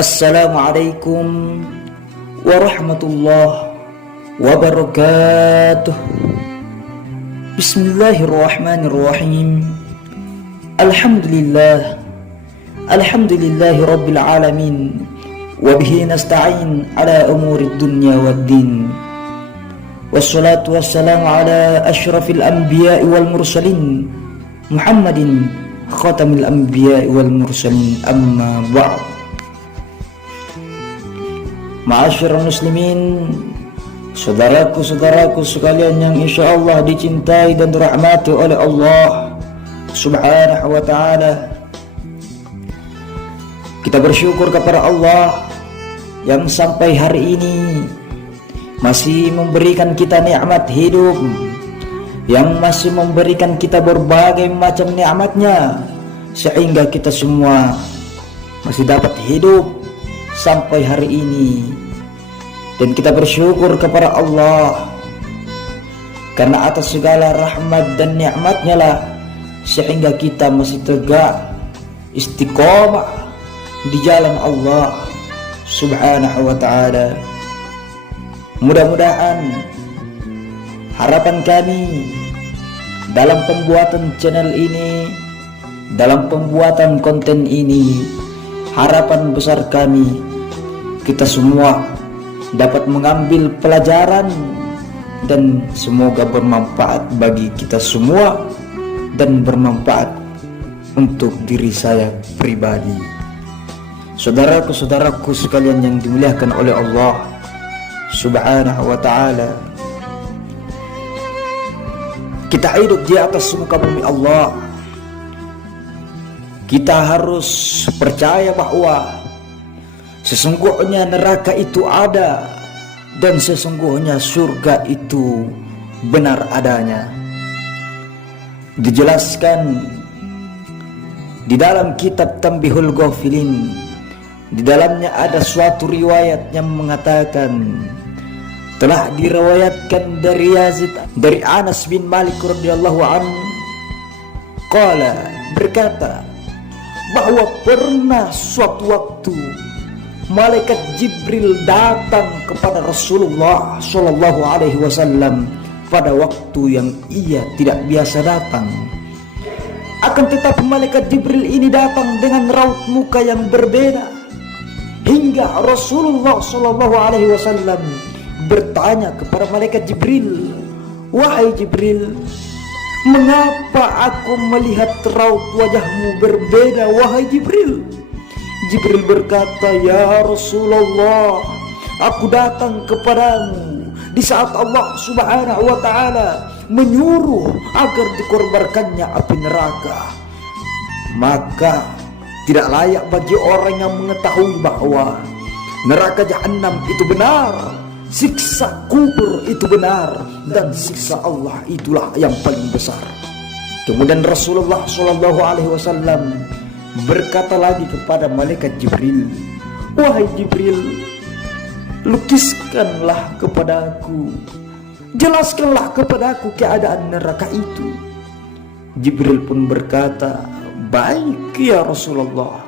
Assalamualaikum warahmatullahi wabarakatuh. Bismillahirrahmanirrahim. Alhamdulillahi rabbil alamin. Wabihi nasta'in ala umurid dunya waddin. Wassalatu wassalamu ala ashrafil anbiya'i wal mursalin Muhammadin khatamil anbiya'i wal mursalin, amma ba'd. Ma'asyiral muslimin, saudaraku-saudaraku sekalian yang insyaallah dicintai dan dirahmati oleh Allah Subhanahu wa ta'ala. Kita bersyukur kepada Allah yang sampai hari ini masih memberikan kita nikmat hidup, yang masih memberikan kita berbagai macam nikmatnya, sehingga kita semua masih dapat hidup sampai hari ini. Dan kita bersyukur kepada Allah karena atas segala rahmat dan nikmatnya lah sehingga kita masih tegak istiqomah di jalan Allah Subhanahu wa ta'ala. Mudah-mudahan harapan kami dalam pembuatan channel ini, dalam pembuatan konten ini, harapan besar kami, kita semua dapat mengambil pelajaran dan semoga bermanfaat bagi kita semua dan bermanfaat untuk diri saya pribadi. Saudaraku-saudaraku sekalian yang dimuliakan oleh Allah Subhanahu wa ta'ala, kita hidup di atas muka bumi Allah. Kita harus percaya bahwa sesungguhnya neraka itu ada dan sesungguhnya surga itu benar adanya. Dijelaskan di dalam kitab Tanbihul Ghafilin, di dalamnya ada suatu riwayat yang mengatakan, telah diriwayatkan dari Anas bin Malik radhiyallahu anhu qala, berkata bahwa pernah suatu waktu malaikat Jibril datang kepada Rasulullah sallallahu alaihi wasallam pada waktu yang ia tidak biasa datang. Akan tetapi malaikat Jibril ini datang dengan raut muka yang berbeda, hingga Rasulullah sallallahu alaihi wasallam bertanya kepada malaikat Jibril, "Wahai Jibril, mengapa aku melihat raut wajahmu berbeda, wahai Jibril?" Jibril berkata, "Ya Rasulullah, aku datang kepadamu di saat Allah Subhanahu wa ta'ala menyuruh agar dikorbankannya api neraka. Maka tidak layak bagi orang yang mengetahui bahwa neraka jahanam itu benar, siksa kubur itu benar, dan siksa Allah itulah yang paling besar." Kemudian Rasulullah sallallahu alaihi wasallam berkata lagi kepada malaikat Jibril, "Wahai Jibril, lukiskanlah kepadaku, jelaskanlah kepadaku keadaan neraka itu." Jibril pun berkata, "Baik ya Rasulullah."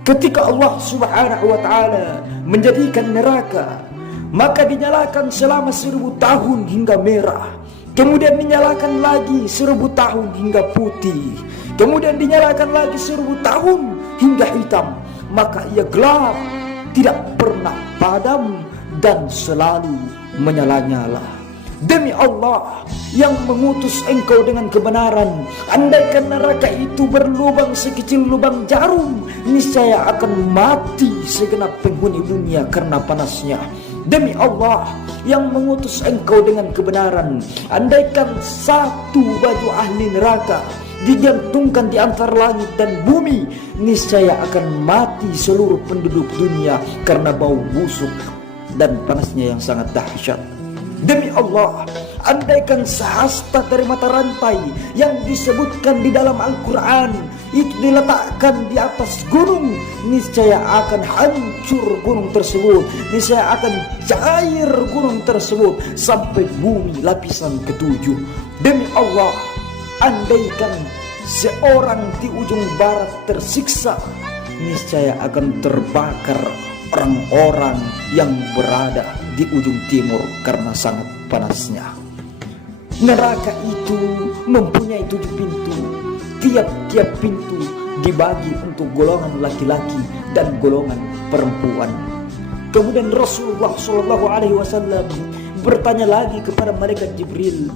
Ketika Allah Subhanahu wa ta'ala menjadikan neraka, maka dinyalakan selama 1000 tahun hingga merah, kemudian dinyalakan lagi 1000 tahun hingga putih, kemudian dinyalakan lagi 1000 tahun hingga hitam. Maka ia gelap, tidak pernah padam dan selalu menyala-nyala. Demi Allah yang mengutus engkau dengan kebenaran, andaikan neraka itu berlubang sekecil lubang jarum, niscaya akan mati segenap penghuni dunia karena panasnya. Demi Allah yang mengutus engkau dengan kebenaran, andaikan satu baju ahli neraka digantungkan di antara langit dan bumi, niscaya akan mati seluruh penduduk dunia karena bau busuk dan panasnya yang sangat dahsyat. Demi Allah, andaikan sehasta dari mata rantai yang disebutkan di dalam Al-Quran itu diletakkan di atas gunung, niscaya akan hancur gunung tersebut, niscaya akan cair gunung tersebut sampai bumi lapisan ketujuh. Demi Allah, andaikan seorang di ujung barat tersiksa niscaya akan terbakar orang-orang yang berada di ujung timur karena sangat panasnya. Neraka itu mempunyai 7 pintu. Tiap-tiap pintu dibagi untuk golongan laki-laki dan golongan perempuan. Kemudian Rasulullah SAW bertanya lagi kepada malaikat Jibril,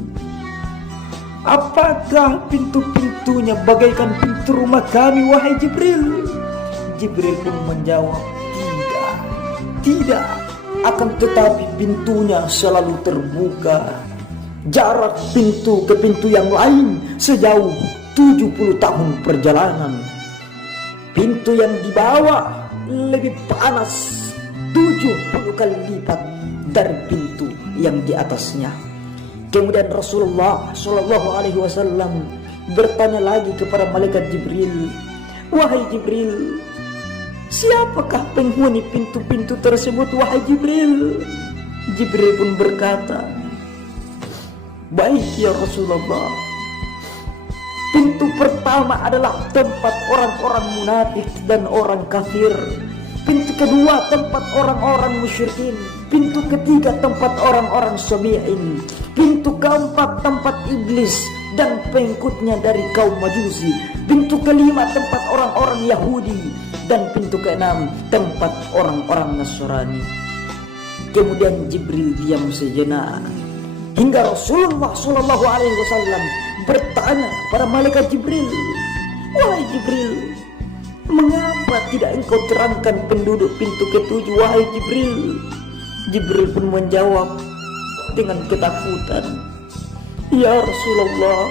apakah pintu-pintunya bagaikan pintu rumah kami, wahai Jibril? Jibril pun menjawab, tidak, akan tetapi pintunya selalu terbuka. Jarak pintu ke pintu yang lain sejauh 70 tahun perjalanan. Pintu yang di bawah lebih panas 70 kali lipat dari pintu yang di atasnya. Kemudian Rasulullah SAW bertanya lagi kepada malaikat Jibril, wahai Jibril, siapakah penghuni pintu-pintu tersebut, wahai Jibril? Jibril pun berkata, baik ya Rasulullah, pintu pertama adalah tempat orang-orang munafik dan orang kafir. Pintu kedua tempat orang-orang musyrikin. Pintu ketiga tempat orang-orang sabi'in. Pintu keempat tempat iblis dan pengikutnya dari kaum Majusi. Pintu kelima tempat orang-orang Yahudi. Dan pintu keenam tempat orang-orang Nasrani. Kemudian Jibril diam sejenak hingga Rasulullah SAW bertanya kepada malaikat Jibril, wahai Jibril, mengapa tidak engkau terangkan penduduk pintu ke-7, wahai Jibril? Jibril pun menjawab dengan ketakutan, ya Rasulullah,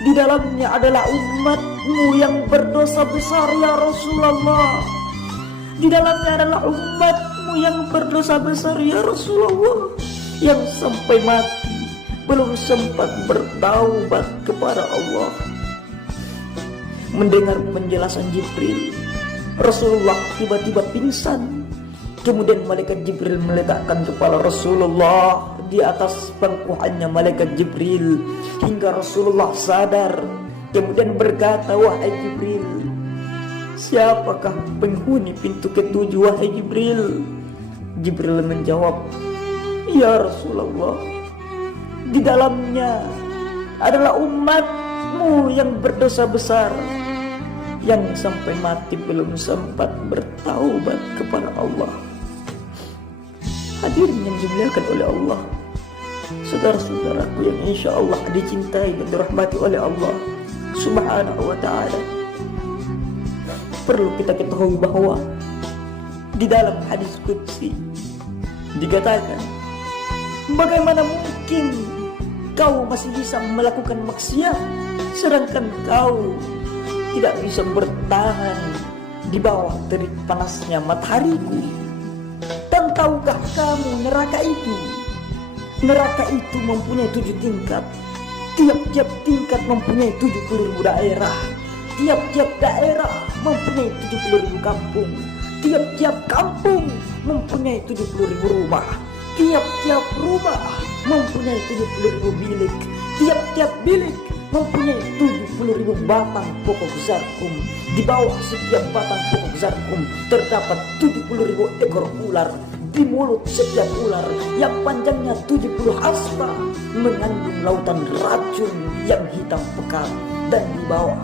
di dalamnya adalah umatmu yang berdosa besar, ya Rasulullah. Di dalamnya adalah umatmu yang berdosa besar, ya Rasulullah, yang sampai mati belum sempat bertaubat kepada Allah. Mendengar penjelasan Jibril, Rasulullah tiba-tiba pingsan. Kemudian malaikat Jibril meletakkan kepala Rasulullah di atas pangkuannya malaikat Jibril hingga Rasulullah sadar. Kemudian berkata, wahai Jibril, siapakah penghuni pintu ke-7, wahai Jibril? Jibril menjawab, ya Rasulullah, di dalamnya adalah umatmu yang berdosa besar, yang sampai mati belum sempat bertaubat kepada Allah. Hadirin yang dimuliakan oleh Allah, saudara-saudaraku yang insya Allah dicintai dan dirahmati oleh Allah Subhanahu wa ta'ala, perlu kita ketahui bahwa di dalam hadis qudsi dikatakan, bagaimana mungkin kau masih bisa melakukan maksiat sedangkan kau tidak bisa bertahan di bawah terik panasnya matahariku? Dan tahukah kamu neraka itu mempunyai 7 tingkat. Tiap-tiap tingkat mempunyai 70.000 daerah. Tiap-tiap daerah mempunyai 70.000 kampung. Tiap-tiap kampung mempunyai 70.000 rumah. Tiap-tiap rumah mempunyai 70.000 bilik. Tiap-tiap bilik mempunyai 70.000 batang pokok zarkum. Di bawah setiap batang pokok zarkum terdapat 70.000 ekor ular. Di mulut setiap ular yang panjangnya 70 hasta mengandung lautan racun yang hitam pekat. Dan di bawah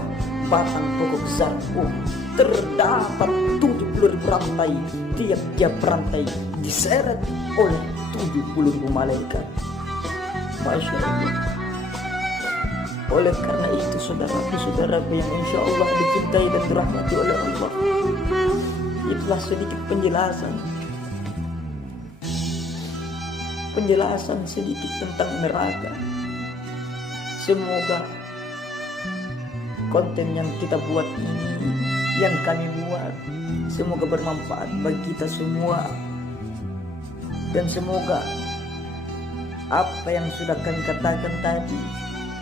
batang pokok zarkum terdapat 70.000 rantai. Tiap-tiap rantai diseret oleh 70.000 malaikat. Masya Allah. Oleh karena itu saudara-saudaraku yang insya Allah dicintai dan dirahmati oleh Allah, itulah sedikit penjelasan sedikit tentang neraka. Semoga konten yang kita buat ini, yang kami buat, semoga bermanfaat bagi kita semua. Dan semoga apa yang sudah kami katakan tadi,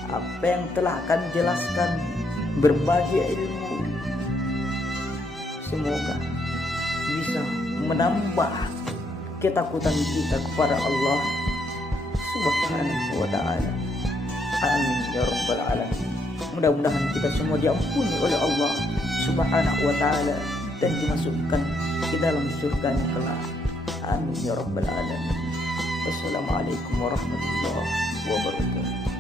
apa yang telah kami jelaskan, berbagi ilmu, semoga bisa menambah ketakutan kita kepada Allah Subhanahu wa ta'ala. Amin ya rabbal alamin. Mudah-mudahan kita semua diampuni oleh Allah Subhanahu wa ta'ala dan dimasukkan ke dalam surga kelak. Amin ya rabbal alamin. Wassalamualaikum warahmatullahi wabarakatuh.